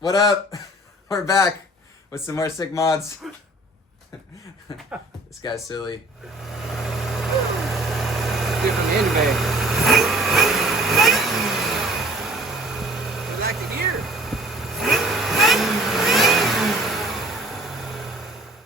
What up? We're back with some more sick mods. This guy's silly. Dude from the engine bay. We're back in here.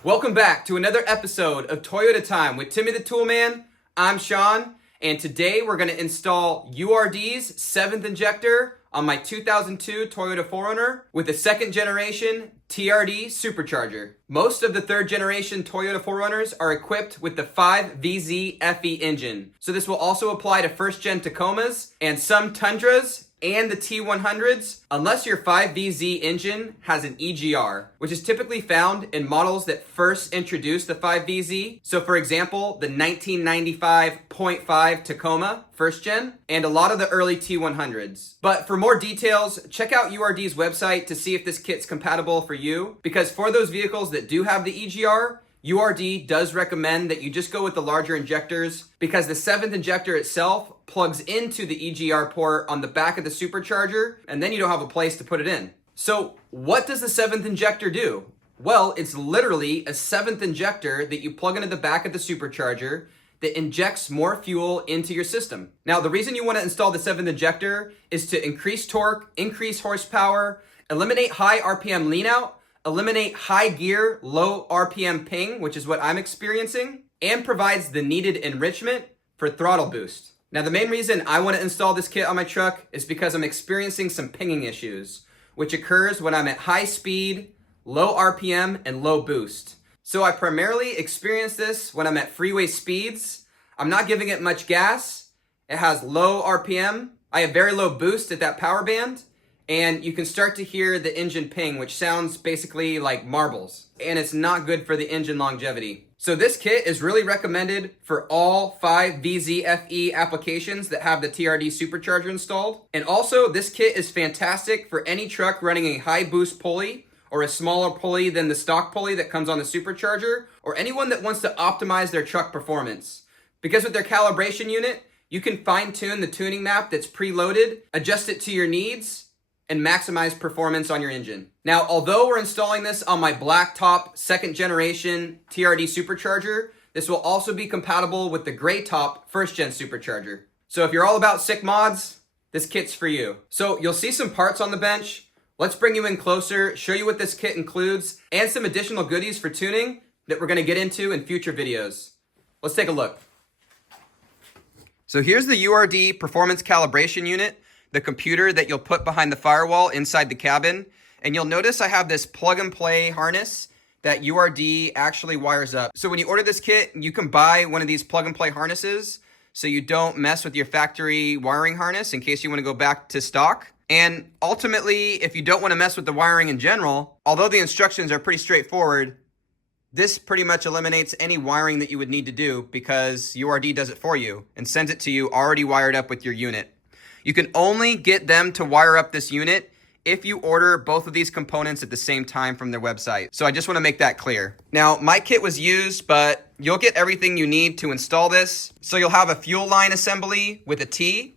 Welcome back to another episode of Toyota Time with Timmy the Toolman. I'm Sean, and today we're going to install URD's 7th Injector on my 2002 Toyota 4Runner with a second generation TRD Supercharger. Most of the third generation Toyota 4Runners are equipped with the 5VZ FE engine. So this will also apply to first gen Tacomas and some Tundras and the T100s, unless your 5VZ engine has an EGR, which is typically found in models that first introduced the 5VZ. So for example, the 1995.5 Tacoma, first gen, and a lot of the early T100s. But for more details, check out URD's website to see if this kit's compatible for you, because for those vehicles that do have the EGR, URD does recommend that you just go with the larger injectors because the 7th injector itself plugs into the EGR port on the back of the supercharger, and then you don't have a place to put it in. So what does the 7th injector do? Well, it's literally a 7th injector that you plug into the back of the supercharger that injects more fuel into your system. Now, the reason you want to install the 7th injector is to increase torque, increase horsepower, eliminate high RPM lean out, eliminate high gear, low RPM ping, which is what I'm experiencing, and provides the needed enrichment for throttle boost. Now, the main reason I want to install this kit on my truck is because I'm experiencing some pinging issues, which occurs when I'm at high speed, low RPM, and low boost. So I primarily experience this when I'm at freeway speeds. I'm not giving it much gas. It has low RPM. I have very low boost at that power band. And you can start to hear the engine ping, which sounds basically like marbles. And it's not good for the engine longevity. So this kit is really recommended for all 5VZFE applications that have the TRD Supercharger installed. And also, this kit is fantastic for any truck running a high boost pulley or a smaller pulley than the stock pulley that comes on the Supercharger, or anyone that wants to optimize their truck performance. Because with their calibration unit, you can fine-tune the tuning map that's preloaded, adjust it to your needs, and maximize performance on your engine. Now, although we're installing this on my blacktop second generation TRD Supercharger, this will also be compatible with the gray top first gen Supercharger. So if you're all about sick mods, this kit's for you. So you'll see some parts on the bench. Let's bring you in closer, show you what this kit includes, and some additional goodies for tuning that we're gonna get into in future videos. Let's take a look. So here's the URD performance calibration unit, the computer that you'll put behind the firewall inside the cabin. And you'll notice I have this plug and play harness that URD actually wires up. So when you order this kit, you can buy one of these plug and play harnesses so you don't mess with your factory wiring harness in case you want to go back to stock. And ultimately, if you don't want to mess with the wiring in general, although the instructions are pretty straightforward, this pretty much eliminates any wiring that you would need to do because URD does it for you and sends it to you already wired up with your unit. You can only get them to wire up this unit if you order both of these components at the same time from their website. So I just want to make that clear. Now, my kit was used, but you'll get everything you need to install this. So you'll have a fuel line assembly with a T,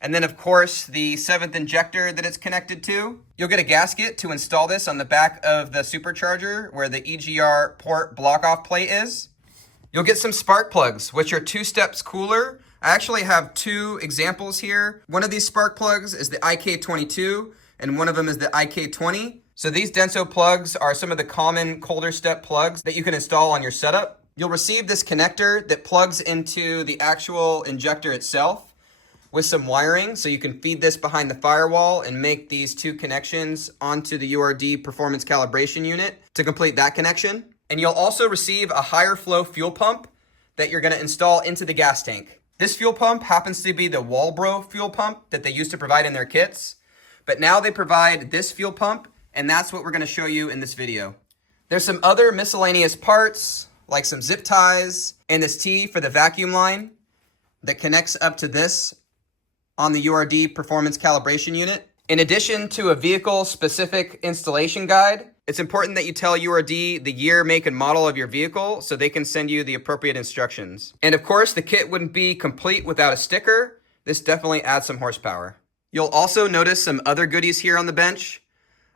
and then of course the 7th injector that it's connected to. You'll get a gasket to install this on the back of the Supercharger where the EGR port block-off plate is. You'll get some spark plugs, which are 2 steps cooler. I actually have 2 examples here. One of these spark plugs is the IK22, and one of them is the IK20. So these Denso plugs are some of the common colder step plugs that you can install on your setup. You'll receive this connector that plugs into the actual injector itself with some wiring, so you can feed this behind the firewall and make these 2 connections onto the URD performance calibration unit to complete that connection. And you'll also receive a higher flow fuel pump that you're gonna install into the gas tank. This fuel pump happens to be the Walbro fuel pump that they used to provide in their kits, but now they provide this fuel pump, and that's what we're gonna show you in this video. There's some other miscellaneous parts, like some zip ties, and this T for the vacuum line that connects up to this on the URD performance calibration unit. In addition to a vehicle-specific installation guide, it's important that you tell URD the year, make, and model of your vehicle so they can send you the appropriate instructions. And of course, the kit wouldn't be complete without a sticker. This definitely adds some horsepower. You'll also notice some other goodies here on the bench.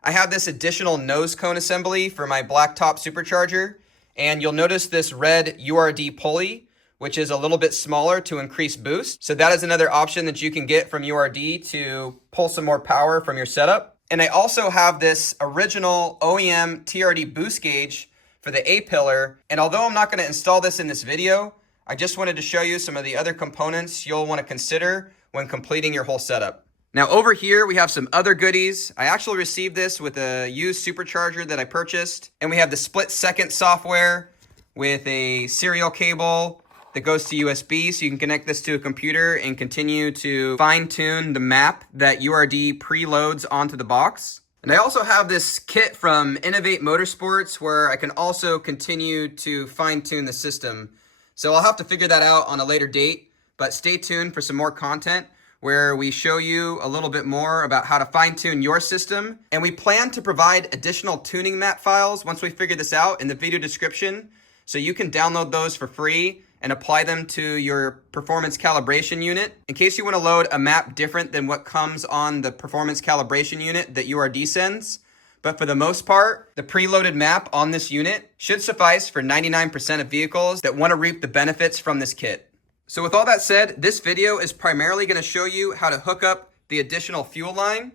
I have this additional nose cone assembly for my blacktop supercharger, and you'll notice this red URD pulley, which is a little bit smaller to increase boost. So that is another option that you can get from URD to pull some more power from your setup. And I also have this original OEM TRD boost gauge for the A-pillar. And although I'm not going to install this in this video, I just wanted to show you some of the other components you'll want to consider when completing your whole setup. Now over here, we have some other goodies. I actually received this with a used supercharger that I purchased. And we have the split second software with a serial cable that goes to USB, so you can connect this to a computer and continue to fine-tune the map that URD preloads onto the box. And I also have this kit from Innovate Motorsports where I can also continue to fine-tune the system. So I'll have to figure that out on a later date, but stay tuned for some more content where we show you a little bit more about how to fine-tune your system. And we plan to provide additional tuning map files once we figure this out in the video description, so you can download those for free and apply them to your performance calibration unit. In case you want to load a map different than what comes on the performance calibration unit that URD sends. But for the most part, the preloaded map on this unit should suffice for 99% of vehicles that want to reap the benefits from this kit. So with all that said, this video is primarily going to show you how to hook up the additional fuel line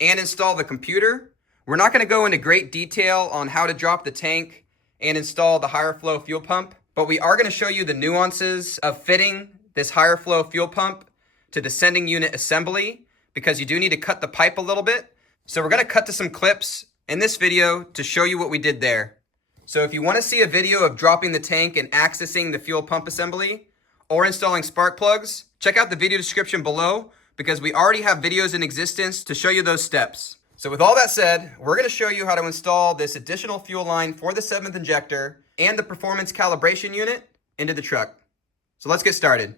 and install the computer. We're not going to go into great detail on how to drop the tank and install the higher flow fuel pump, but we are going to show you the nuances of fitting this higher flow fuel pump to the sending unit assembly, because you do need to cut the pipe a little bit. So we're going to cut to some clips in this video to show you what we did there. So if you want to see a video of dropping the tank and accessing the fuel pump assembly or installing spark plugs, check out the video description below, because we already have videos in existence to show you those steps. So with all that said, we're going to show you how to install this additional fuel line for the 7th injector and the performance calibration unit into the truck. So let's get started.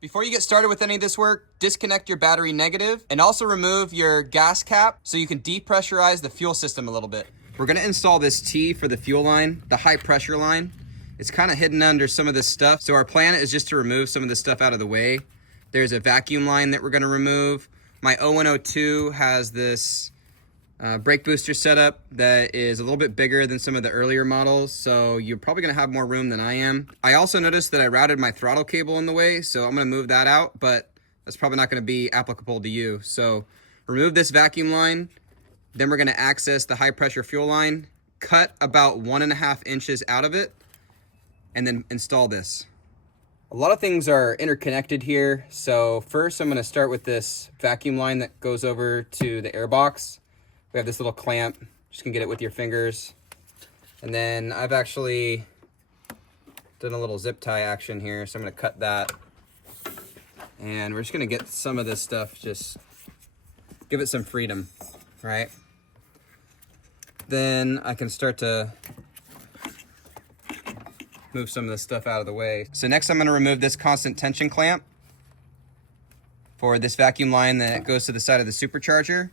Before you get started with any of this work, disconnect your battery negative and also remove your gas cap so you can depressurize the fuel system a little bit. We're going to install this T for the fuel line, the high pressure line. It's kind of hidden under some of this stuff, so our plan is just to remove some of this stuff out of the way. There's a vacuum line that we're going to remove. My 0102 has this brake booster setup that is a little bit bigger than some of the earlier models, so you're probably going to have more room than I am. I also noticed that I routed my throttle cable in the way, so I'm going to move that out, but that's probably not going to be applicable to you. So remove this vacuum line, then we're going to access the high pressure fuel line, cut about 1.5 inches out of it, and then install this. A lot of things are interconnected here. So first I'm going to start with this vacuum line that goes over to the air box. We have this little clamp, just can get it with your fingers. And then I've actually done a little zip tie action here, so I'm going to cut that. And we're just going to get some of this stuff, just give it some freedom, right? Then I can start to move some of this stuff out of the way. So next I'm going to remove this constant tension clamp for this vacuum line that goes to the side of the supercharger.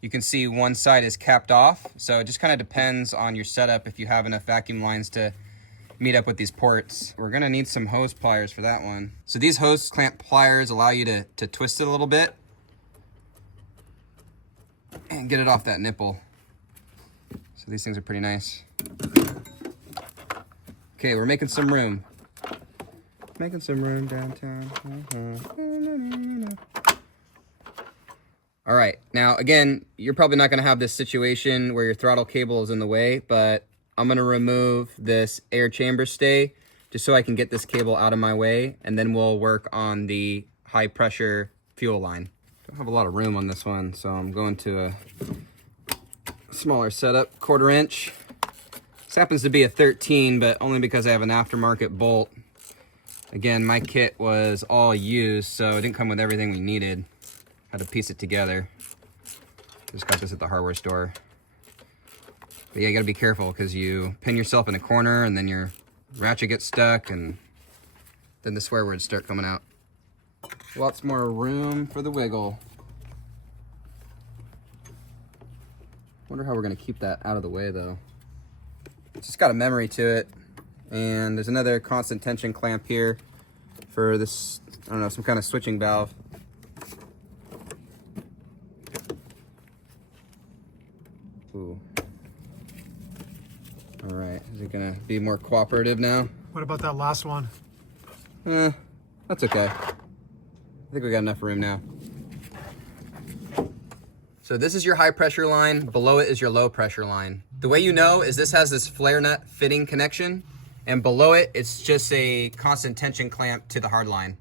You can see one side is capped off, so it just kind of depends on your setup if you have enough vacuum lines to meet up with these ports. We're going to need some hose pliers for that one. So these hose clamp pliers allow you to twist it a little bit and get it off that nipple. So these things are pretty nice. Okay, we're making some room. Making some room downtown. All right, now again, you're probably not gonna have this situation where your throttle cable is in the way, but I'm gonna remove this air chamber stay just so I can get this cable out of my way, and then we'll work on the high pressure fuel line. Don't have a lot of room on this one, so I'm going to a smaller setup, 1/4 inch. This happens to be a 13, but only because I have an aftermarket bolt. Again, my kit was all used, so it didn't come with everything we needed. Had to piece it together. Just got this at the hardware store. But yeah, you gotta be careful because you pin yourself in a corner and then your ratchet gets stuck and then the swear words start coming out. Lots more room for the wiggle. Wonder how we're gonna keep that out of the way though. It's just got a memory to it. And there's another constant tension clamp here for this, I don't know, some kind of switching valve. Ooh. All right, is it gonna be more cooperative now? What about that last one? That's okay. I think we got enough room now. So this is your high pressure line. Below it is your low pressure line. The way you know is this has this flare nut fitting connection, and below it, it's just a constant tension clamp to the hard line.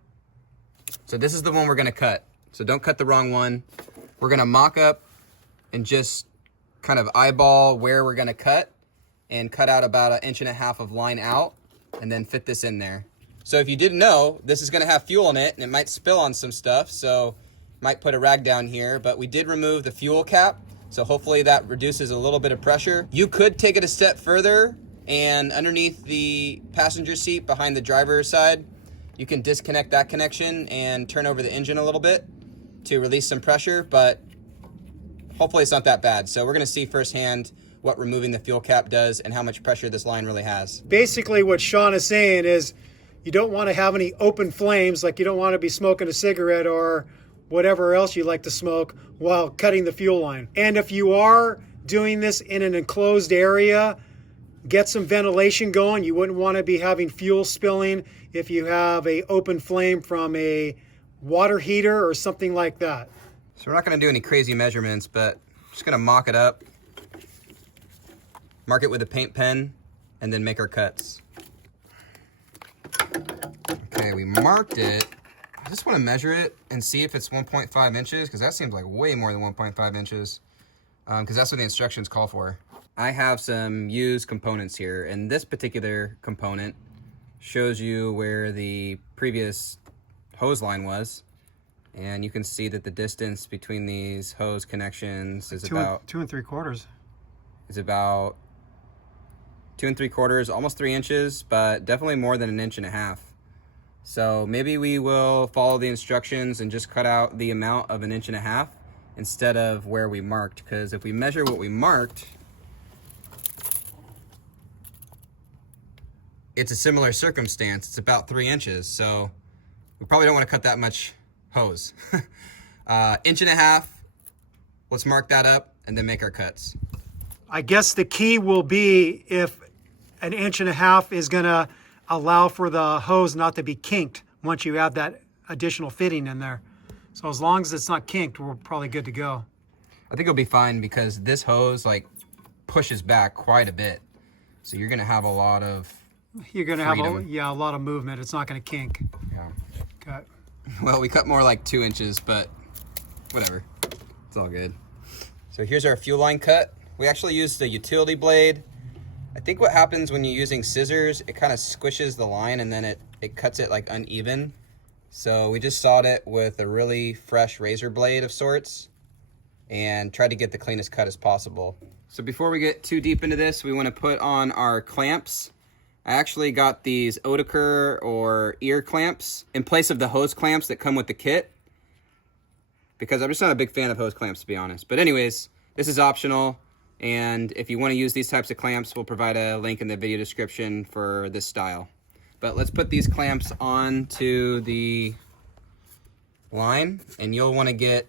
So this is the one we're gonna cut. So don't cut the wrong one. We're gonna mock up and just kind of eyeball where we're gonna cut and cut out about 1.5 inches of line out and then fit this in there. So if you didn't know, this is gonna have fuel in it and it might spill on some stuff, so might put a rag down here, but we did remove the fuel cap, so hopefully that reduces a little bit of pressure. You could take it a step further and underneath the passenger seat behind the driver's side, you can disconnect that connection and turn over the engine a little bit to release some pressure, but hopefully it's not that bad. So we're gonna see firsthand what removing the fuel cap does and how much pressure this line really has. Basically what Sean is saying is you don't want to have any open flames, like you don't want to be smoking a cigarette or whatever else you like to smoke while cutting the fuel line. And if you are doing this in an enclosed area, get some ventilation going. You wouldn't want to be having fuel spilling if you have an open flame from a water heater or something like that. So we're not going to do any crazy measurements, but just going to mock it up, mark it with a paint pen, and then make our cuts. Okay, we marked it. I just want to measure it and see if it's 1.5 inches, because that seems like way more than 1.5 inches, because that's what the instructions call for. I have some used components here, and this particular component shows you where the previous hose line was, and you can see that the distance between these hose connections is about 2 3/4. Is about 2 3/4, almost 3 inches, but definitely more than 1.5 inches. So maybe we will follow the instructions and just cut out the amount of 1.5 inches instead of where we marked, because if we measure what we marked, it's a similar circumstance. It's about 3 inches, so we probably don't want to cut that much hose. 1.5 inches, let's mark that up and then make our cuts. I guess the key will be if 1.5 inches is going to allow for the hose not to be kinked once you add that additional fitting in there. So as long as it's not kinked, we're probably good to go. I think it'll be fine because this hose like pushes back quite a bit. So you're going to have a lot of You're going to have a lot of movement. It's not going to kink. Yeah. Okay. Well, we cut more like 2 inches, but whatever. It's all good. So here's our fuel line cut. We actually used the utility blade. I think what happens when you're using scissors, it kind of squishes the line and then it cuts it like uneven. So we just sawed it with a really fresh razor blade of sorts and tried to get the cleanest cut as possible. So before we get too deep into this, we want to put on our clamps. I actually got these Oetiker or ear clamps in place of the hose clamps that come with the kit, because I'm just not a big fan of hose clamps, to be honest. But anyways, this is optional. And if you want to use these types of clamps, we'll provide a link in the video description for this style. But let's put these clamps onto the line, and you'll want to get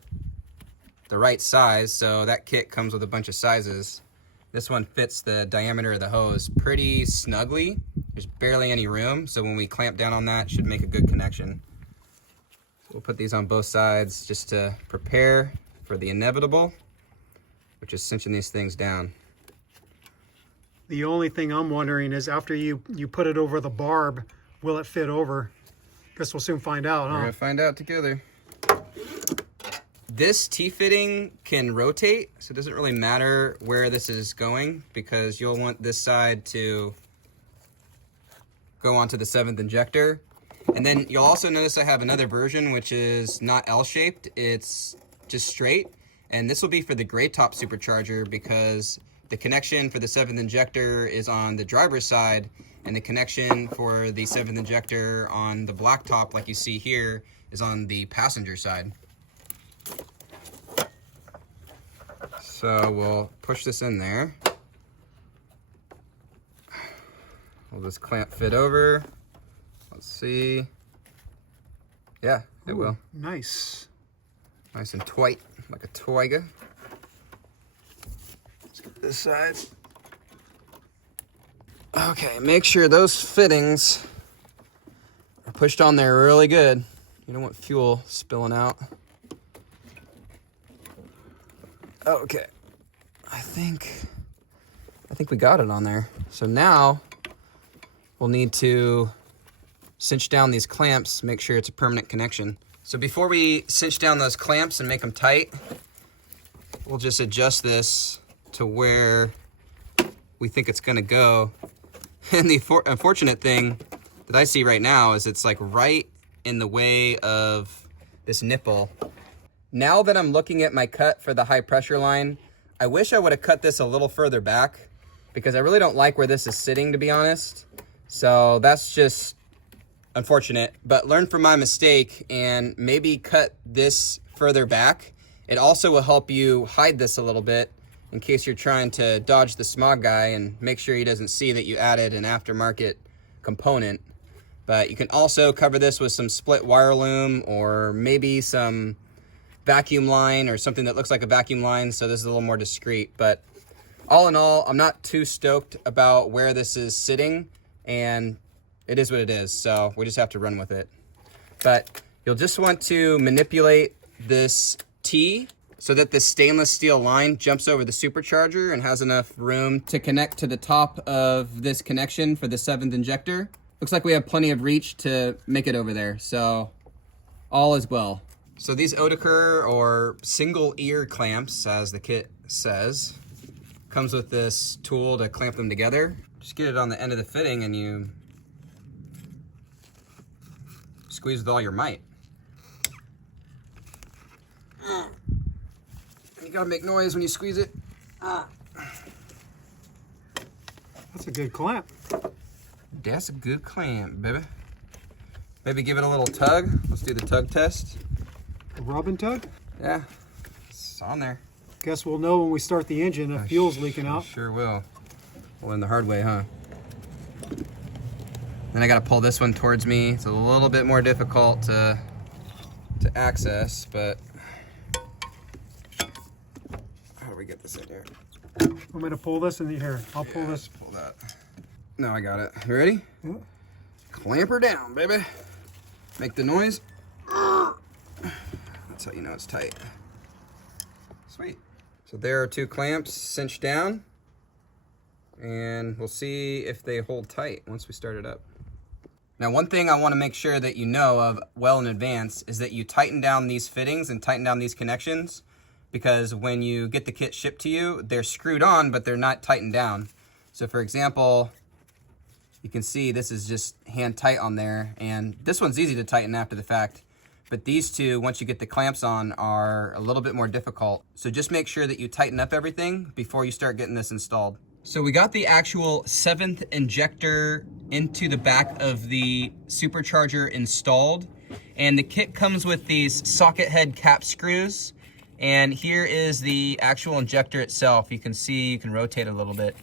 the right size. So that kit comes with a bunch of sizes. This one fits the diameter of the hose pretty snugly. There's barely any room, so when we clamp down on that, it should make a good connection. So we'll put these on both sides just to prepare for the inevitable, which is cinching these things down. The only thing I'm wondering is after you put it over the barb, will it fit over? Guess we'll soon find out, huh? We're gonna find out together. This T-fitting can rotate, so it doesn't really matter where this is going, because you'll want this side to go onto the 7th injector. And then you'll also notice I have another version which is not L-shaped, it's just straight. And this will be for the gray top supercharger, because the connection for the 7th injector is on the driver's side, and the connection for the 7th injector on the black top, like you see here, is on the passenger side. So we'll push this in there Will this clamp fit over? Let's see. Yeah, it will. Nice. Nice and tight, like a toiga. Let's get this side. Okay, make sure those fittings are pushed on there really good. You don't want fuel spilling out. Okay, I think we got it on there. So now we'll need to cinch down these clamps, make sure it's a permanent connection. So before we cinch down those clamps and make them tight, we'll just adjust this to where we think it's gonna go. And the unfortunate thing that I see right now is it's like right in the way of this nipple. Now that I'm looking at my cut for the high pressure line, I wish I would have cut this a little further back because I really don't like where this is sitting, to be honest. So that's just unfortunate, but learn from my mistake and maybe cut this further back. It also will help you hide this a little bit in case you're trying to dodge the smog guy and make sure he doesn't see that you added an aftermarket component. But you can also cover this with some split wire loom or maybe some vacuum line or something that looks like a vacuum line, so this is a little more discreet. But all in all, I'm not too stoked about where this is sitting, and it is what it is, so we just have to run with it. But you'll just want to manipulate this T so that the stainless steel line jumps over the supercharger and has enough room to connect to the top of this connection for the 7th injector. Looks like we have plenty of reach to make it over there, so all is well. So these Oetiker or single ear clamps, as the kit says, comes with this tool to clamp them together. Just get it on the end of the fitting and you squeeze with all your might. You gotta make noise when you squeeze it. That's a good clamp. That's a good clamp, baby. Maybe give it a little tug. Let's do the tug test. A rub and tug? Yeah, it's on there. Guess we'll know when we start the engine if fuel's leaking out. Sure will. We'll learn the hard way, huh? Then I gotta pull this one towards me. It's a little bit more difficult to access, but how do we get this in here? I'm gonna pull this in here. I'll pull this. Pull that. No, I got it. You ready? Yeah. Clamp her down, baby. Make the noise. That's how you know it's tight. Sweet. So there are two clamps cinched down, and we'll see if they hold tight once we start it up. Now, one thing I want to make sure that you know of well in advance is that you tighten down these fittings and tighten down these connections, because when you get the kit shipped to you, they're screwed on, but they're not tightened down. So for example, you can see this is just hand tight on there, and this one's easy to tighten after the fact. But these two, once you get the clamps on, are a little bit more difficult. So just make sure that you tighten up everything before you start getting this installed. So we got the actual 7th injector into the back of the Supercharger installed. And the kit comes with these socket head cap screws. And here is the actual injector itself. You can see, you can rotate a little bit.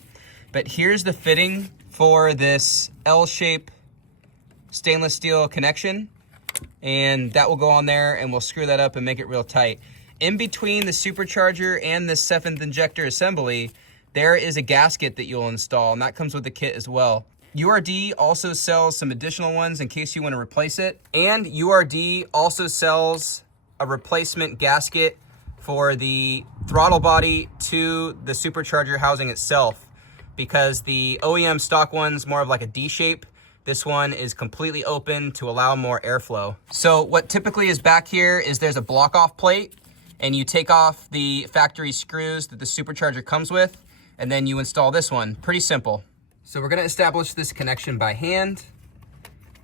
But here's the fitting for this L-shape stainless steel connection. And that will go on there, and we'll screw that up and make it real tight. In between the Supercharger and the 7th injector assembly, there is a gasket that you'll install, and that comes with the kit as well. URD also sells some additional ones in case you want to replace it. And URD also sells a replacement gasket for the throttle body to the Supercharger housing itself, because the OEM stock one's more of like a D shape. This one is completely open to allow more airflow. So what typically is back here is there's a block off plate, and you take off the factory screws that the Supercharger comes with, and then you install this one. Pretty simple. So we're gonna establish this connection by hand.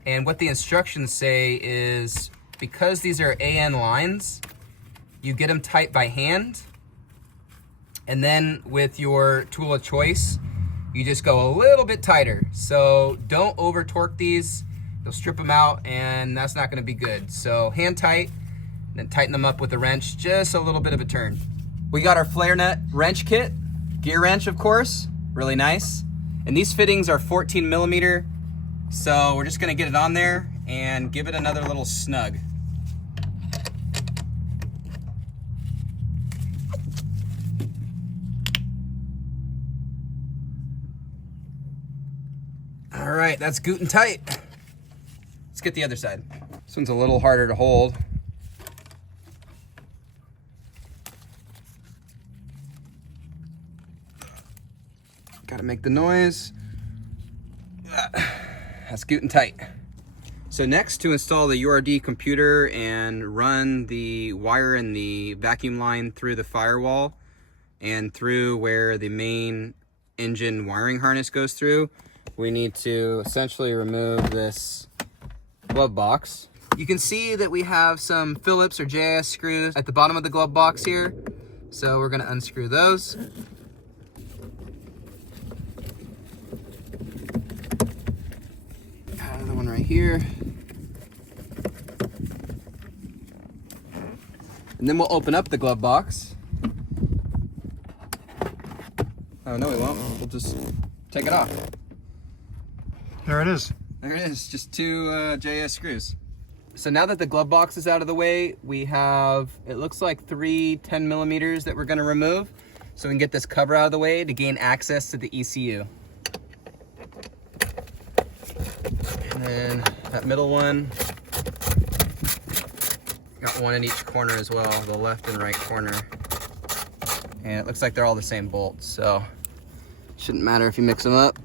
And what the instructions say is, because these are AN lines, you get them tight by hand. And then with your tool of choice, you just go a little bit tighter. So don't over torque these. You'll strip them out, and that's not gonna be good. So hand tight, then tighten them up with a wrench, just a little bit of a turn. We got our flare nut wrench kit, gear wrench of course, really nice. And these fittings are 14 millimeter. So we're just gonna get it on there and give it another little snug. All right, that's good and tight. Let's get the other side. This one's a little harder to hold. Gotta make the noise. That's good and tight. So next, to install the URD computer and run the wire and the vacuum line through the firewall and through where the main engine wiring harness goes through, we need to essentially remove this glove box. You can see that we have some Phillips or JIS screws at the bottom of the glove box here. So we're gonna unscrew those. Another one right here. And then we'll open up the glove box. Oh, no, we won't. We'll just take it off. There it is. There it is, just two JIS screws. So now that the glove box is out of the way, we have, it looks like 3 10 millimeters that we're gonna remove. So we can get this cover out of the way to gain access to the ECU. And then that middle one, got one in each corner as well, the left and right corner. And it looks like they're all the same bolts, so shouldn't matter if you mix them up.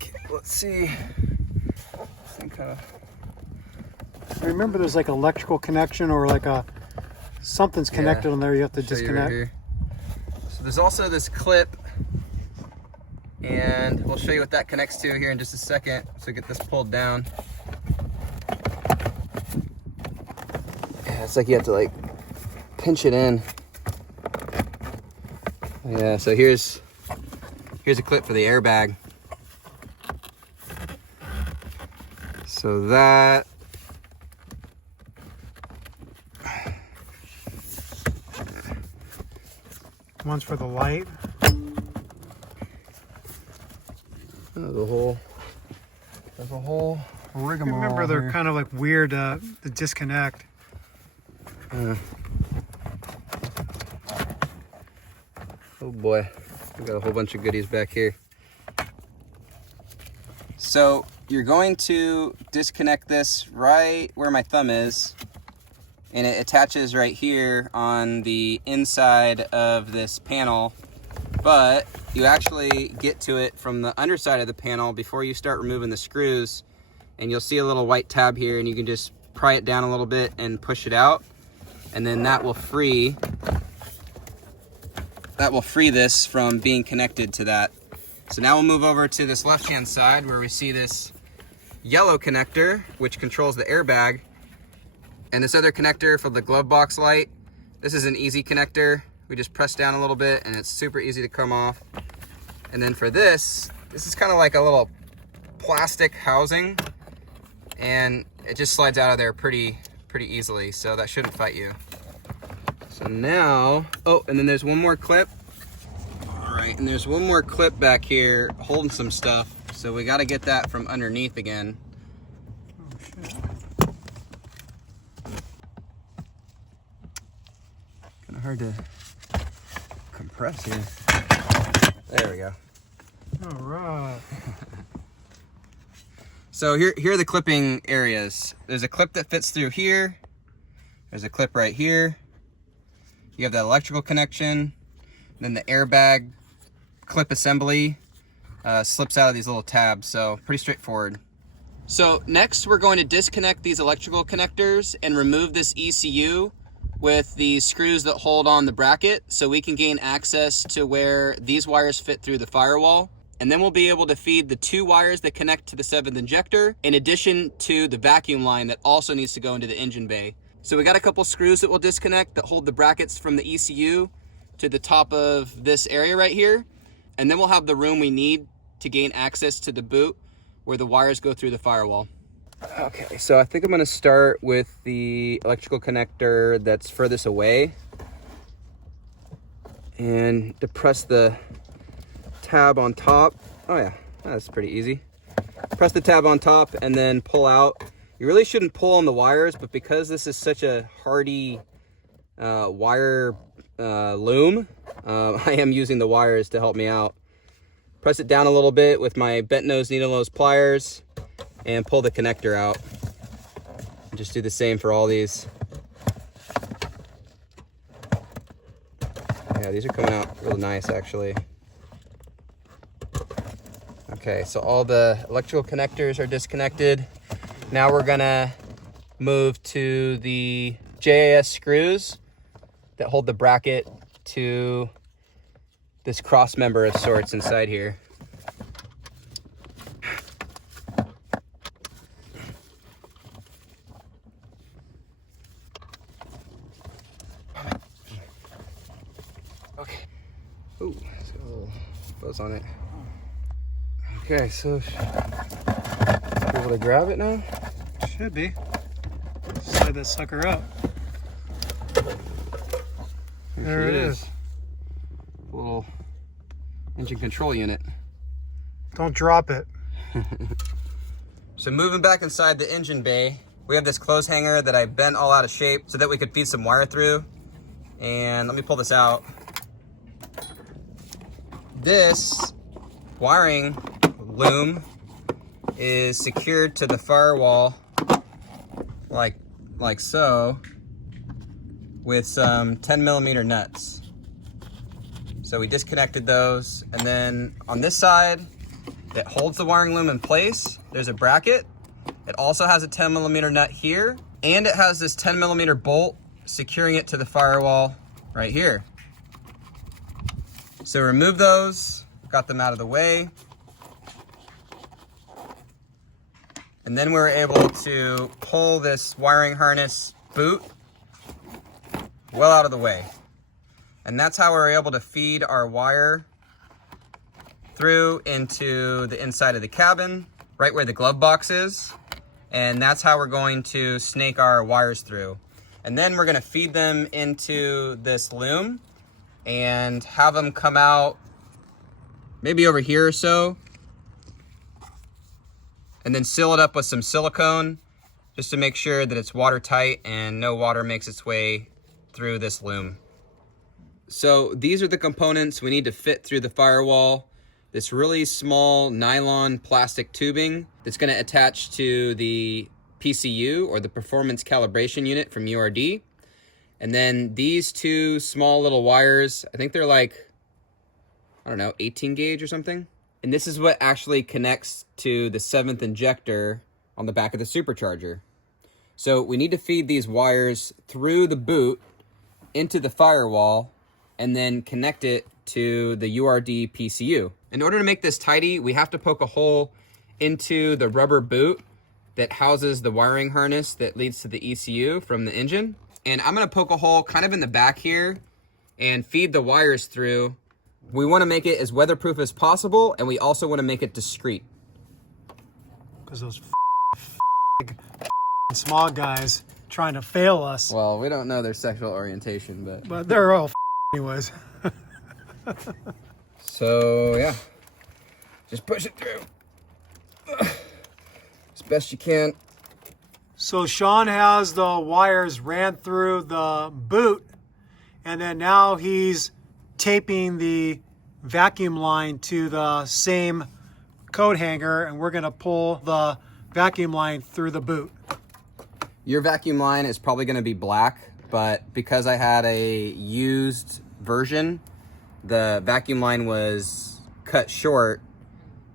Okay, let's see. I remember there's like electrical connection or like something's connected on there you have to disconnect. Right, so there's also this clip, and we'll show you what that connects to here in just a second. So get this pulled down. Yeah, it's like you have to like pinch it in. Yeah, so here's a clip for the airbag. So that one's for the light. There's a whole rigmarole. Remember, they're here. kind of like weird to disconnect. Oh boy, we got a whole bunch of goodies back here. So you're going to disconnect this right where my thumb is, and it attaches right here on the inside of this panel, but you actually get to it from the underside of the panel before you start removing the screws, and you'll see a little white tab here, and you can just pry it down a little bit and push it out, and then that will free this from being connected to that. So now we'll move over to this left-hand side where we see this yellow connector, which controls the airbag, and this other connector for the glove box light. This is an easy connector. We just press down a little bit and it's super easy to come off. And then for this is kind of like a little plastic housing, and it just slides out of there pretty easily, so that shouldn't fight you. So now, oh, and then there's one more clip. All right, and there's one more clip back here holding some stuff, so we got to get that from underneath again. Oh, shit. Kind of hard to compress here. There we go. All right. So here are the clipping areas. There's a clip that fits through here. There's a clip right here. You have that electrical connection. Then the airbag clip assembly slips out of these little tabs, so pretty straightforward. So next we're going to disconnect these electrical connectors and remove this ECU with the screws that hold on the bracket, so we can gain access to where these wires fit through the firewall. And then we'll be able to feed the 2 wires that connect to the 7th injector, in addition to the vacuum line that also needs to go into the engine bay. So we got a couple screws that we'll disconnect that hold the brackets from the ECU to the top of this area right here. And then we'll have the room we need to gain access to the boot where the wires go through the firewall. Okay, so I think I'm gonna start with the electrical connector that's furthest away. and depress the tab on top. Oh yeah, that's pretty easy. Press the tab on top and then pull out. You really shouldn't pull on the wires, but because this is such a hardy wire loom, I am using the wires to help me out. Press it down a little bit with my bent nose needle nose pliers and pull the connector out. Just do the same for all these. Yeah, these are coming out real nice actually. Okay, so all the electrical connectors are disconnected. Now we're gonna move to the JAS screws that hold the bracket to this cross member of sorts inside here. Okay. Ooh, it's got a little fuzz on it. Okay, so be able to grab it now? Should be. Slide that sucker up. There it is. Little engine control unit. Don't drop it. So moving back inside the engine bay, we have this clothes hanger that I bent all out of shape so that we could feed some wire through. And let me pull this out. This wiring loom is secured to the firewall like so with some 10mm nuts. So we disconnected those, and then on this side that holds the wiring loom in place, there's a bracket. It also has a 10mm nut here, and it has this 10mm bolt securing it to the firewall right here. So remove those, got them out of the way. And then we were able to pull this wiring harness boot well out of the way. And that's how we were able to feed our wire through into the inside of the cabin, right where the glove box is. And that's how we're going to snake our wires through. And then we're gonna feed them into this loom and have them come out maybe over here or so, and then seal it up with some silicone just to make sure that it's watertight and no water makes its way through this loom. So these are the components we need to fit through the firewall. This really small nylon plastic tubing that's going to attach to the PCU, or the performance calibration unit from URD. And then these two small little wires, I think they're like, I don't know, 18 gauge or something. And this is what actually connects to the 7th injector on the back of the Supercharger. So we need to feed these wires through the boot into the firewall and then connect it to the URD PCU. In order to make this tidy, we have to poke a hole into the rubber boot that houses the wiring harness that leads to the ECU from the engine. And I'm gonna poke a hole kind of in the back here and feed the wires through. We wanna make it as weatherproof as possible, and we also wanna make it discreet. Because those small guys trying to fail us. Well, we don't know their sexual orientation, But they're all anyways. So yeah, just push it through as best you can. So Sean has the wires ran through the boot, and then now he's taping the vacuum line to the same coat hanger, and we're gonna pull the vacuum line through the boot. Your vacuum line is probably gonna be black, but because I had a used version, the vacuum line was cut short,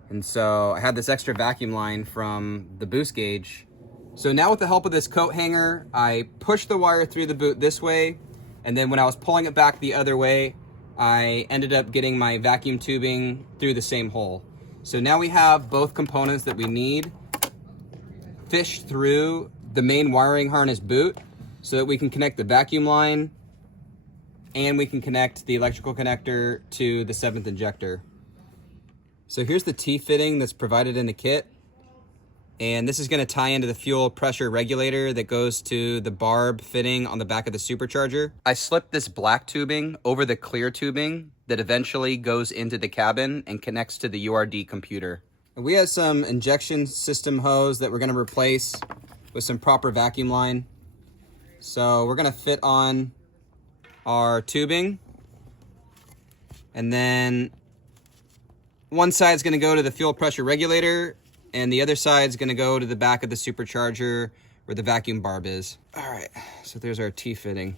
and so I had this extra vacuum line from the boost gauge. So now with the help of this coat hanger, I pushed the wire through the boot this way, and then when I was pulling it back the other way, I ended up getting my vacuum tubing through the same hole. So now we have both components that we need fished through the main wiring harness boot so that we can connect the vacuum line and we can connect the electrical connector to the 7th injector. So here's the T-fitting that's provided in the kit. And this is going to tie into the fuel pressure regulator that goes to the barb fitting on the back of the supercharger. I slipped this black tubing over the clear tubing that eventually goes into the cabin and connects to the URD computer. And we have some injection system hose that we're going to replace with some proper vacuum line. So we're going to fit on our tubing, and then one side's going to go to the fuel pressure regulator, and the other side's going to go to the back of the supercharger where the vacuum barb is. All right, so there's our T-fitting,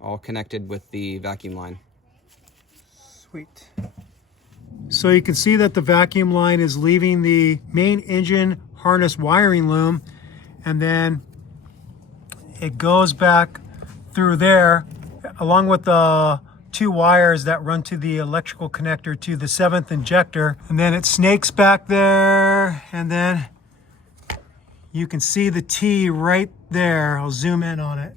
all connected with the vacuum line. Sweet. So you can see that the vacuum line is leaving the main engine harness wiring loom, and then it goes back through there along with the two wires that run to the electrical connector to the 7th injector, and then it snakes back there, and then you can see the T right there. I'll zoom in on it.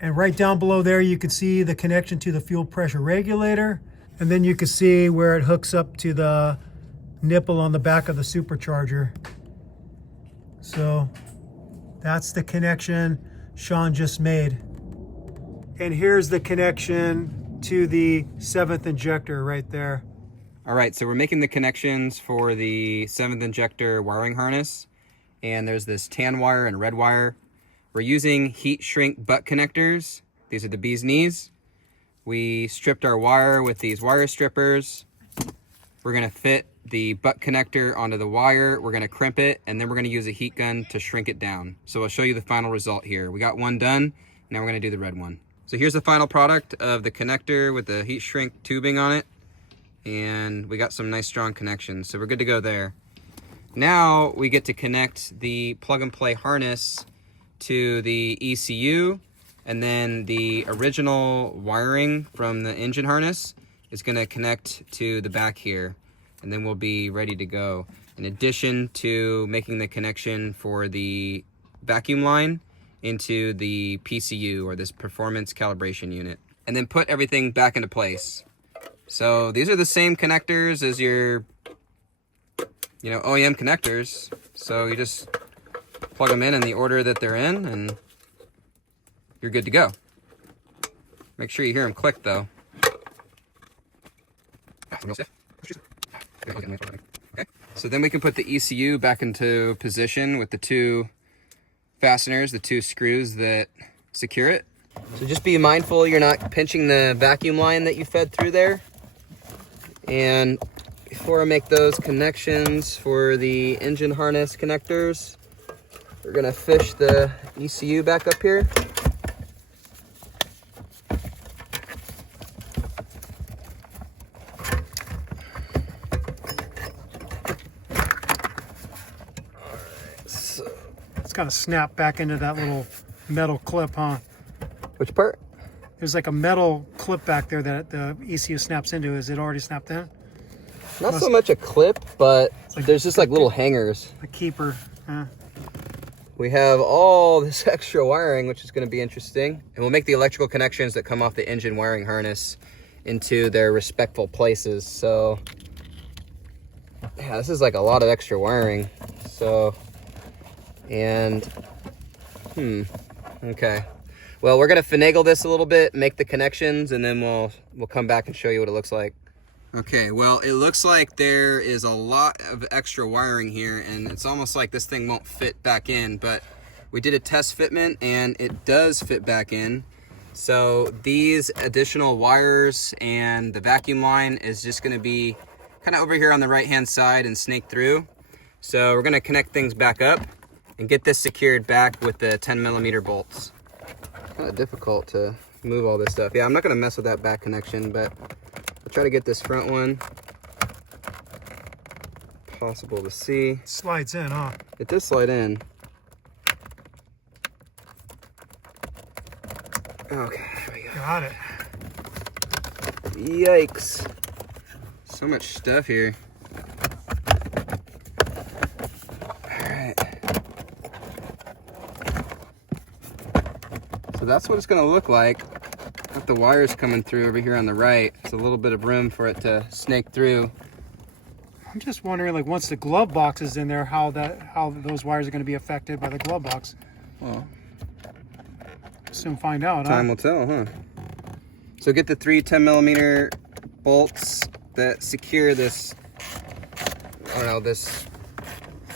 And right down below there you can see the connection to the fuel pressure regulator, and then you can see where it hooks up to the nipple on the back of the supercharger. So that's the connection Sean just made. And here's the connection to the 7th injector right there. All right, so we're making the connections for the 7th injector wiring harness, and there's this tan wire and red wire. We're using heat shrink butt connectors. These are the bee's knees. We stripped our wire with these wire strippers. We're gonna fit the butt connector onto the wire. We're gonna crimp it, and then we're gonna use a heat gun to shrink it down. So I'll show you the final result here. We got one done. Now we're gonna do the red one. So here's the final product of the connector with the heat shrink tubing on it. And we got some nice strong connections, so we're good to go there. Now we get to connect the plug and play harness to the ECU, and then the original wiring from the engine harness is gonna connect to the back here, and then we'll be ready to go. In addition to making the connection for the vacuum line into the PCU, or this performance calibration unit, and then put everything back into place. So these are the same connectors as your, OEM connectors. So you just plug them in the order that they're in, and you're good to go. Make sure you hear them click though. Okay. So then we can put the ECU back into position with the two fasteners, the two screws that secure it. So just be mindful you're not pinching the vacuum line that you fed through there. And before I make those connections for the engine harness connectors, we're gonna fish the ECU back up here. It's got to snap back into that little metal clip, huh? Which part? There's like a metal clip back there that the ECU snaps into. Is it already snapped in? Not so much a clip, but there's just like little hangers. A keeper. We have all this extra wiring, which is going to be interesting. And we'll make the electrical connections that come off the engine wiring harness into their respectful places. So, yeah, this is like a lot of extra wiring. So, okay. Well, we're gonna finagle this a little bit, make the connections, and then we'll come back and show you what it looks like. Okay, well, it looks like there is a lot of extra wiring here, and it's almost like this thing won't fit back in, but we did a test fitment, and it does fit back in. So these additional wires and the vacuum line is just gonna be kind of over here on the right-hand side and snake through. So we're gonna connect things back up and get this secured back with the 10mm bolts. Kind of difficult to move all this stuff. Yeah, I'm not gonna mess with that back connection, but I'll try to get this front one possible to see. It slides in, huh? It does slide in. Okay, there we go. Got it. Yikes. So much stuff here. So that's what it's going to look like with the wires coming through over here on the right. It's a little bit of room for it to snake through. I'm just wondering, like, once the glove box is in there, how those wires are going to be affected by the glove box. Well, soon find out. Time will tell, huh? So get the 3 10mm bolts that secure this, I don't know, this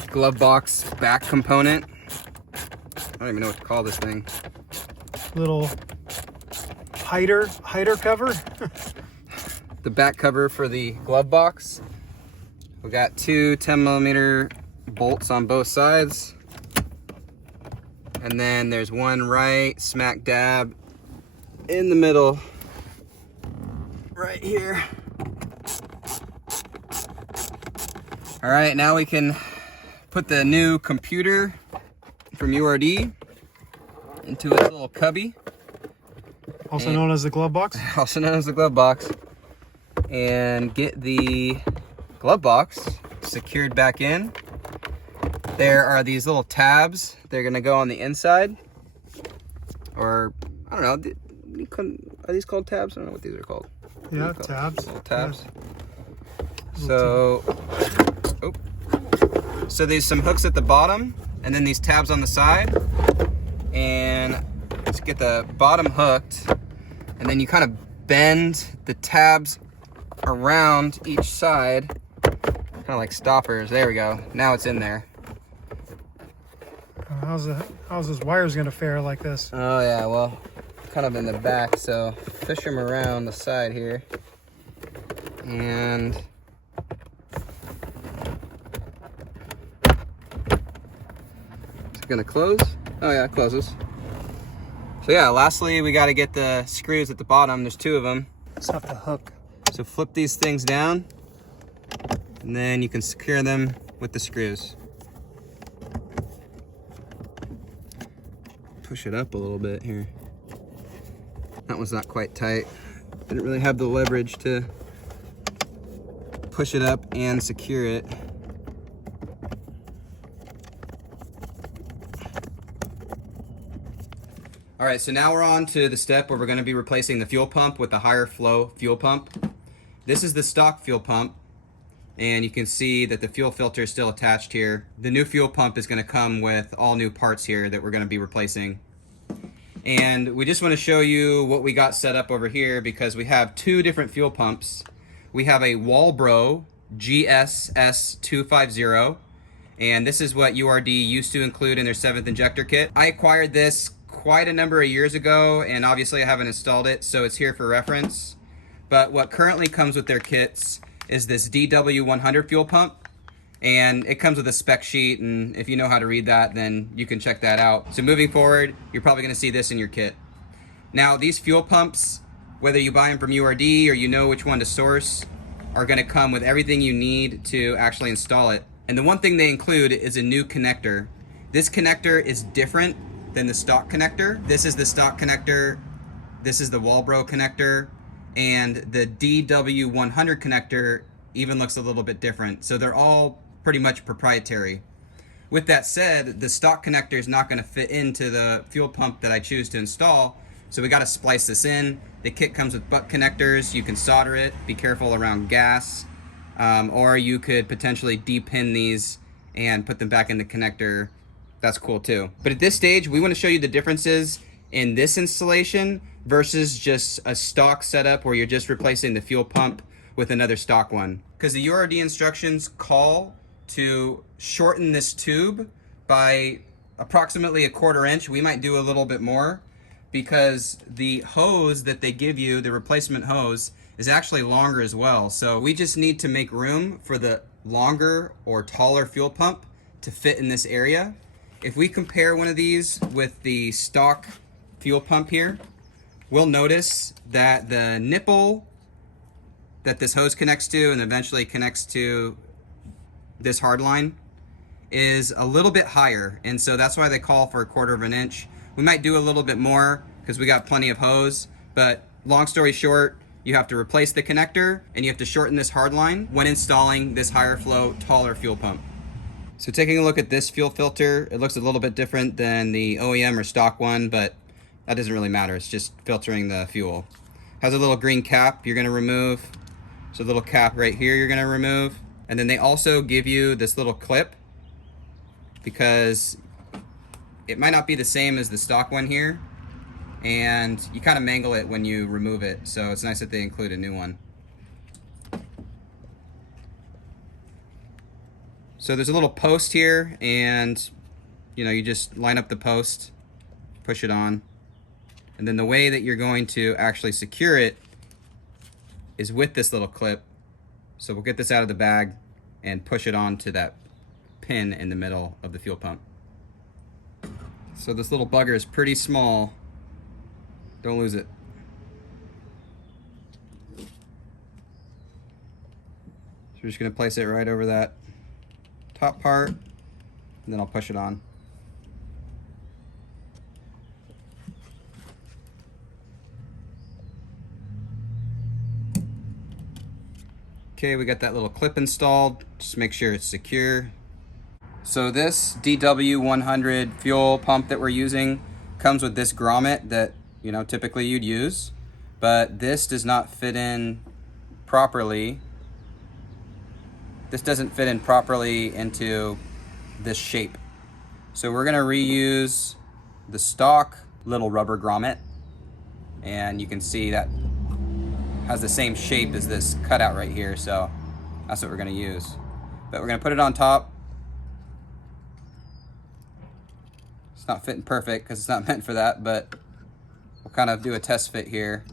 glove box back component. I don't even know what to call this thing. Little hider cover. The back cover for the glove box. We got 2 10mm bolts on both sides. And then there's one right smack dab in the middle, right here. All right, now we can put the new computer from URD into its little cubby. Also known as the glove box? Also known as the glove box. And get the glove box secured back in. There are these little tabs. They're gonna go on the inside. Or, I don't know, are these called tabs? I don't know what these are called. Yeah, tabs. Little tabs. Yeah. So there's some hooks at the bottom, and then these tabs on the side. And let's get the bottom hooked, and then you kind of bend the tabs around each side, kind of like stoppers. There we go. Now it's in there. How's those wires gonna fare like this? Oh yeah, well, kind of in the back, so push them around the side here. And it's gonna close. Oh yeah, it closes. So yeah, lastly, we got to get the screws at the bottom. There's 2 of them. Just have to hook. So flip these things down, and then you can secure them with the screws. Push it up a little bit here. That one's not quite tight. Didn't really have the leverage to push it up and secure it. All right, so now we're on to the step where we're going to be replacing the fuel pump with the higher flow fuel pump. This is the stock fuel pump, and you can see that the fuel filter is still attached here. The new fuel pump is going to come with all new parts here that we're going to be replacing. And we just want to show you what we got set up over here, because we have 2 different fuel pumps. We have a Walbro GSS250, and this is what URD used to include in their 7th injector kit. I acquired this quite a number of years ago, and obviously I haven't installed it, so it's here for reference. But what currently comes with their kits is this DW100 fuel pump, and it comes with a spec sheet, and if you know how to read that, then you can check that out. So moving forward, you're probably going to see this in your kit. Now, these fuel pumps, whether you buy them from URD or you know which one to source, are going to come with everything you need to actually install it. And the one thing they include is a new connector. This connector is different than the stock connector. This is the stock connector, this is the Walbro connector, and the DW100 connector even looks a little bit different. So they're all pretty much proprietary. With that said, the stock connector is not going to fit into the fuel pump that I choose to install, so we got to splice this in. The kit comes with butt connectors. You can solder it. Be careful around gas, or you could potentially de-pin these and put them back in the connector. That's cool too. But at this stage, we want to show you the differences in this installation versus just a stock setup where you're just replacing the fuel pump with another stock one. Because the URD instructions call to shorten this tube by approximately 1/4 inch. We might do a little bit more, because the hose that they give you, the replacement hose, is actually longer as well. So we just need to make room for the longer or taller fuel pump to fit in this area. If we compare one of these with the stock fuel pump here, we'll notice that the nipple that this hose connects to and eventually connects to this hard line is a little bit higher, and so that's why they call for 1/4 inch. We might do a little bit more because we got plenty of hose, but long story short, you have to replace the connector and you have to shorten this hard line when installing this higher flow, taller fuel pump. So taking a look at this fuel filter, it looks a little bit different than the OEM or stock one, but that doesn't really matter. It's just filtering the fuel. Has a little green cap you're going to remove. So a little cap right here you're going to remove. And then they also give you this little clip because it might not be the same as the stock one here, and you kind of mangle it when you remove it, so it's nice that they include a new one. So there's a little post here, and you just line up the post, push it on, and then the way that you're going to actually secure it is with this little clip. So we'll get this out of the bag and push it on to that pin in the middle of the fuel pump. So this little bugger is pretty small. Don't lose it. So we're just gonna place it right over that top part, and then I'll push it on. Okay, we got that little clip installed. Just make sure it's secure. So this DW100 fuel pump that we're using comes with this grommet that typically you'd use, but this does not fit in properly. This doesn't fit in properly into this shape. So we're gonna reuse the stock little rubber grommet, and you can see that has the same shape as this cutout right here, so that's what we're gonna use. But we're gonna put it on top. It's not fitting perfect because it's not meant for that, but we'll kind of do a test fit here.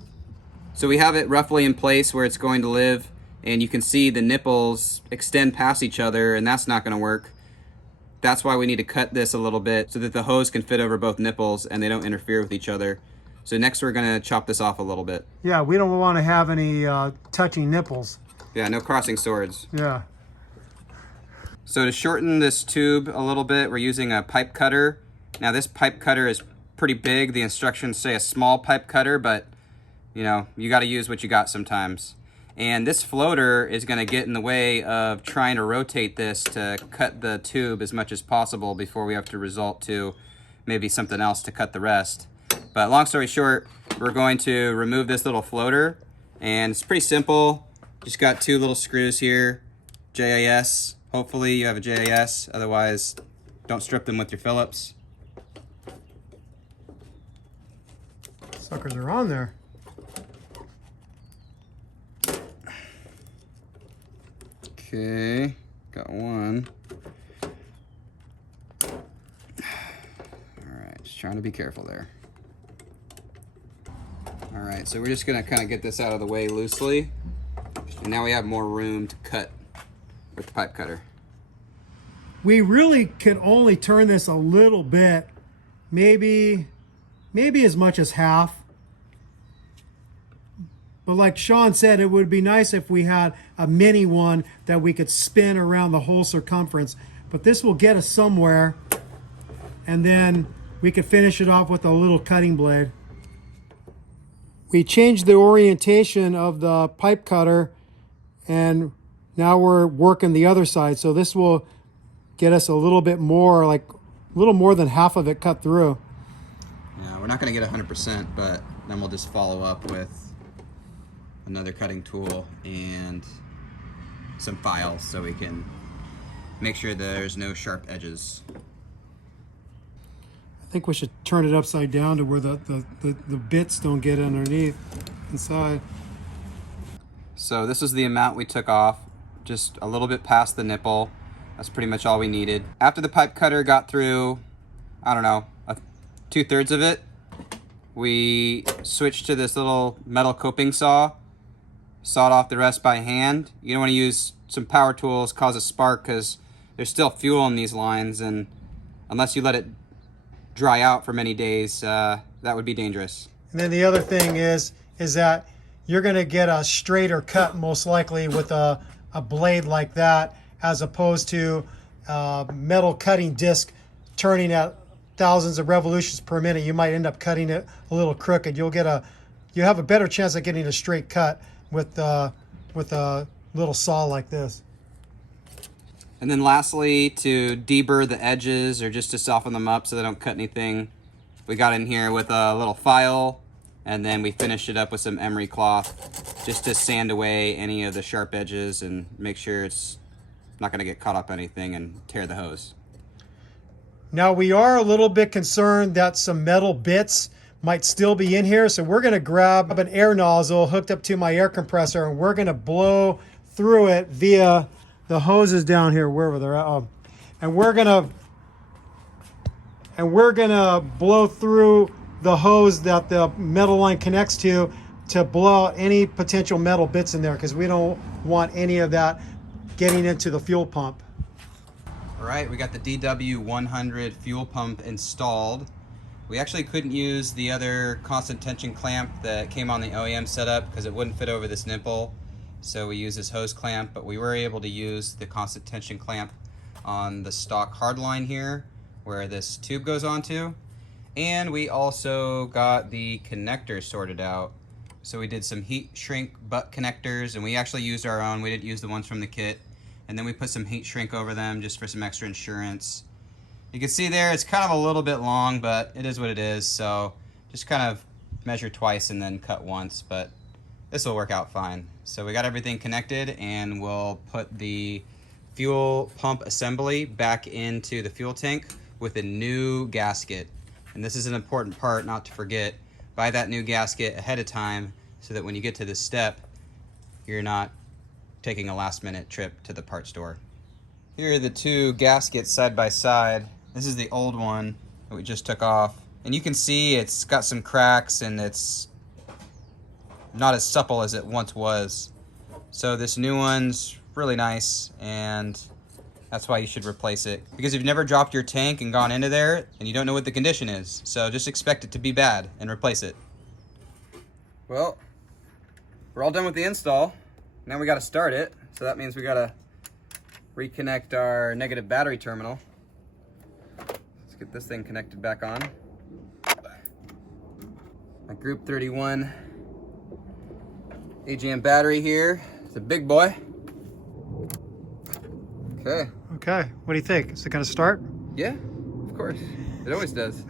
So we have it roughly in place where it's going to live, and you can see the nipples extend past each other, and that's not gonna work. That's why we need to cut this a little bit so that the hose can fit over both nipples and they don't interfere with each other. So next we're gonna chop this off a little bit. Yeah, we don't want to have any touching nipples. Yeah, no crossing swords. Yeah. So to shorten this tube a little bit, we're using a pipe cutter. Now this pipe cutter is pretty big. The instructions say a small pipe cutter, but you gotta use what you got sometimes. And this floater is gonna get in the way of trying to rotate this to cut the tube as much as possible before we have to resort to maybe something else to cut the rest. But long story short, we're going to remove this little floater, and it's pretty simple. Just got two little screws here, JIS. Hopefully you have a JIS, otherwise don't strip them with your Phillips. Suckers are on there. Okay, got one. All right, just trying to be careful there. All right, so we're just gonna kind of get this out of the way loosely. And now we have more room to cut with the pipe cutter. We really can only turn this a little bit, maybe as much as half. But like Sean said, it would be nice if we had a mini one that we could spin around the whole circumference. But this will get us somewhere, and then we could finish it off with a little cutting blade. We changed the orientation of the pipe cutter, and now we're working the other side. So this will get us a little bit more, like a little more than half of it cut through. Yeah, we're not gonna get 100%, but then we'll just follow up with another cutting tool and some files so we can make sure there's no sharp edges. I think we should turn it upside down to where the bits don't get underneath inside. So this is the amount we took off, just a little bit past the nipple. That's pretty much all we needed. After the pipe cutter got through, I don't know, 2/3 of it, we switched to this little metal coping saw, sawed off the rest by hand. You don't want to use some power tools, cause a spark, because there's still fuel in these lines, and unless you let it dry out for many days, that would be dangerous. And then the other thing is that you're going to get a straighter cut most likely with a blade like that, as opposed to a metal cutting disc turning at thousands of revolutions per minute. You might end up cutting it a little crooked. You have a better chance of getting a straight cut with a little saw like this. And then lastly, to deburr the edges or just to soften them up so they don't cut anything, we got in here with a little file, and then we finished it up with some emery cloth just to sand away any of the sharp edges and make sure it's not going to get caught up anything and tear the hose. Now we are a little bit concerned that some metal bits might still be in here, so we're going to grab an air nozzle hooked up to my air compressor, and we're going to blow through it via the hoses down here, wherever they're at. And we're gonna blow through the hose that the metal line connects to blow out any potential metal bits in there, because we don't want any of that getting into the fuel pump. All right, we got the DW100 fuel pump installed. We actually couldn't use the other constant tension clamp that came on the OEM setup because it wouldn't fit over this nipple. So we used this hose clamp, but we were able to use the constant tension clamp on the stock hardline here where this tube goes onto. And we also got the connectors sorted out. So we did some heat shrink butt connectors, and we actually used our own. We didn't use the ones from the kit. And then we put some heat shrink over them just for some extra insurance. You can see there it's kind of a little bit long, but it is what it is. So just kind of measure twice and then cut once, but this will work out fine. So we got everything connected, and we'll put the fuel pump assembly back into the fuel tank with a new gasket. And this is an important part not to forget. Buy that new gasket ahead of time so that when you get to this step, you're not taking a last minute trip to the parts store. Here are the two gaskets side by side. This is the old one that we just took off. And you can see it's got some cracks and it's not as supple as it once was. So this new one's really nice, and that's why you should replace it. Because you've never dropped your tank and gone into there, and you don't know what the condition is. So just expect it to be bad and replace it. Well, we're all done with the install. Now we gotta start it. So that means we gotta reconnect our negative battery terminal. Let's get this thing connected back on. My Group 31 AGM battery here. It's a big boy. Okay. Okay, what do you think? Is it gonna start? Yeah, of course. It always does.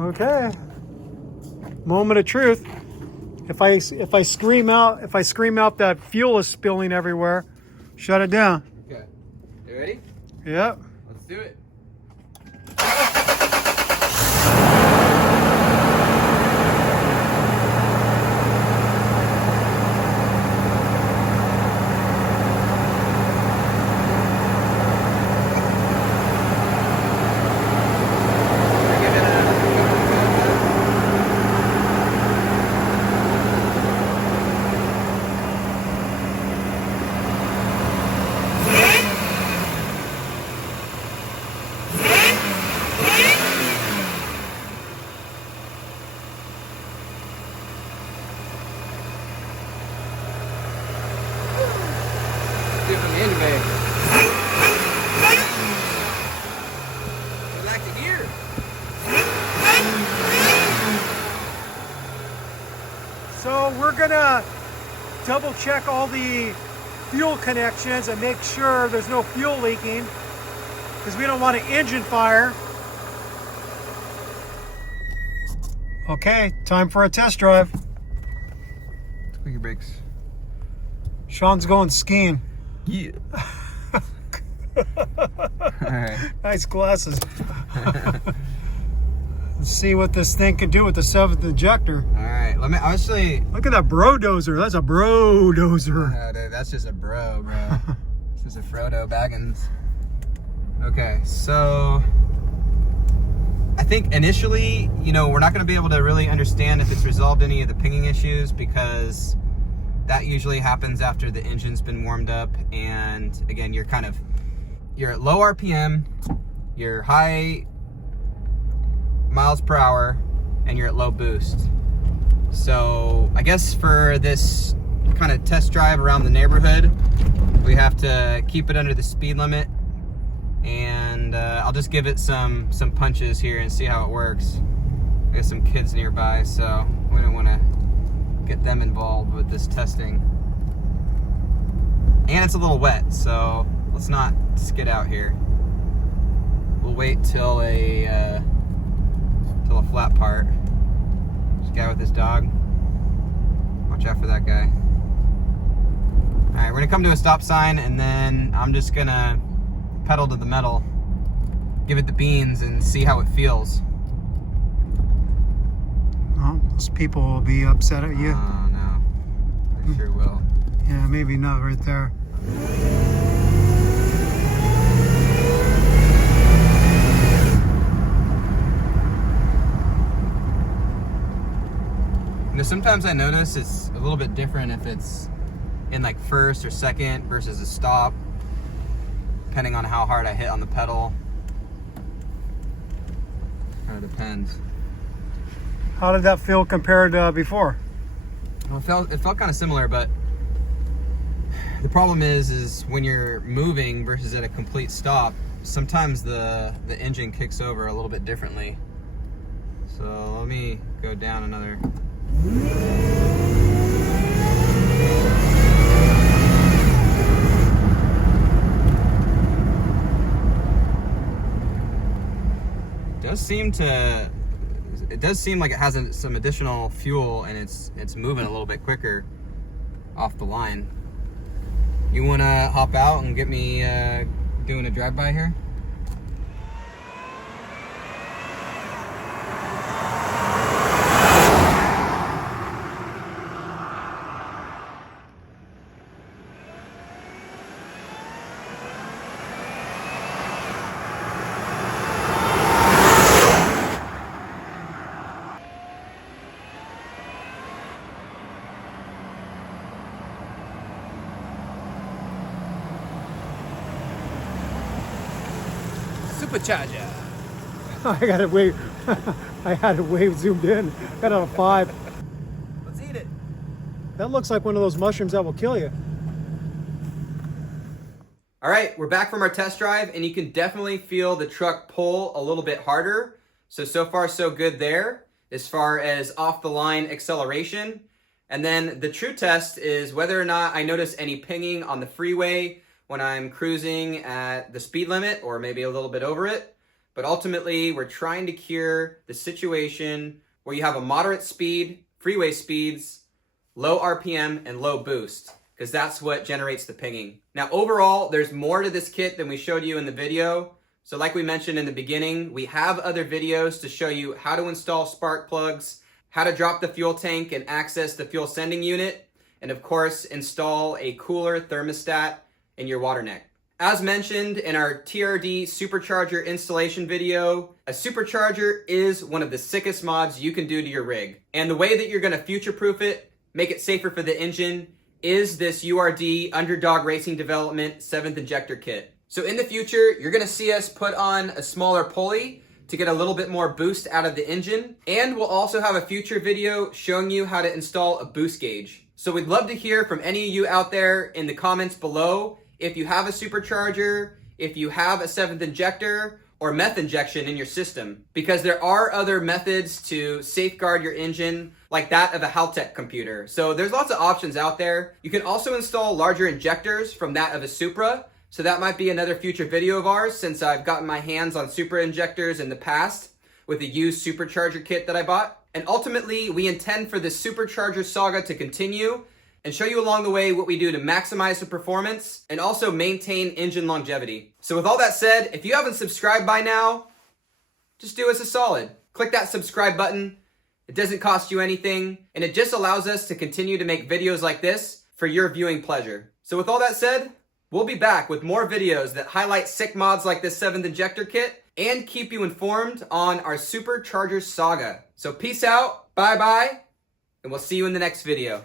Okay. Moment of truth. If I scream out that fuel is spilling everywhere, shut it down. Okay. You ready? Yep. Let's do it. So we're gonna double check all the fuel connections and make sure there's no fuel leaking, because we don't want an engine fire. Okay, time for a test drive. Squeaky brakes. Sean's going skiing. Yeah. Alright. Nice glasses. Let's see what this thing can do with the 7th injector. Alright, let me actually... Look at that bro-dozer. That's a bro-dozer. Dude, that's just a bro. This is a Frodo Baggins. Okay, so... I think initially, you know, we're not going to be able to really understand if it's resolved any of the pinging issues, because that usually happens after the engine's been warmed up. And again, you're at low RPM, you're high miles per hour, and you're at low boost. So I guess for this kind of test drive around the neighborhood, we have to keep it under the speed limit, and I'll just give it some punches here and see how it works. We got some kids nearby, so we don't want to get them involved with this testing. And it's a little wet, so let's not skid out here. We'll wait till a flat part. This guy with his dog. Watch out for that guy. we're gonna come to a stop sign, and then I'm just gonna pedal to the metal, give it the beans, and see how it feels. Oh, those people will be upset at you. Oh no, they sure will. Yeah, maybe not right there. You know, sometimes I notice it's a little bit different if it's in like first or second versus a stop, depending on how hard I hit on the pedal. Kind of depends. How did that feel compared to before? Well, it felt kind of similar, but the problem is when you're moving versus at a complete stop, sometimes the engine kicks over a little bit differently. So let me go down another. It does seem like it has some additional fuel, and it's moving a little bit quicker off the line. You want to hop out and get me doing a drive-by here? Supercharger. I got it way. I had it way zoomed in. Got it on a 5. Let's eat it. That looks like one of those mushrooms that will kill you. All right, we're back from our test drive, and you can definitely feel the truck pull a little bit harder. So far so good there as far as off the line acceleration. And then the true test is whether or not I notice any pinging on the freeway when I'm cruising at the speed limit or maybe a little bit over it. But ultimately, we're trying to cure the situation where you have a moderate speed, freeway speeds, low RPM, and low boost, because that's what generates the pinging. Now, overall, there's more to this kit than we showed you in the video. So like we mentioned in the beginning, we have other videos to show you how to install spark plugs, how to drop the fuel tank and access the fuel sending unit, and of course, install a cooler thermostat in your water neck. As mentioned in our TRD Supercharger installation video, a supercharger is one of the sickest mods you can do to your rig. And the way that you're gonna future-proof it, make it safer for the engine, is this URD Underdog Racing Development 7th Injector kit. So in the future, you're gonna see us put on a smaller pulley to get a little bit more boost out of the engine. And we'll also have a future video showing you how to install a boost gauge. So we'd love to hear from any of you out there in the comments below if you have a supercharger, if you have a 7th injector, or meth injection in your system. Because there are other methods to safeguard your engine, like that of a Haltech computer. So there's lots of options out there. You can also install larger injectors from that of a Supra. So that might be another future video of ours, since I've gotten my hands on Supra injectors in the past with a used supercharger kit that I bought. And ultimately, we intend for this supercharger saga to continue and show you along the way what we do to maximize the performance and also maintain engine longevity. So with all that said, if you haven't subscribed by now, just do us a solid. Click that subscribe button. It doesn't cost you anything, and it just allows us to continue to make videos like this for your viewing pleasure. So with all that said, we'll be back with more videos that highlight sick mods like this 7th injector kit and keep you informed on our Supercharger saga. So peace out, bye-bye, and we'll see you in the next video.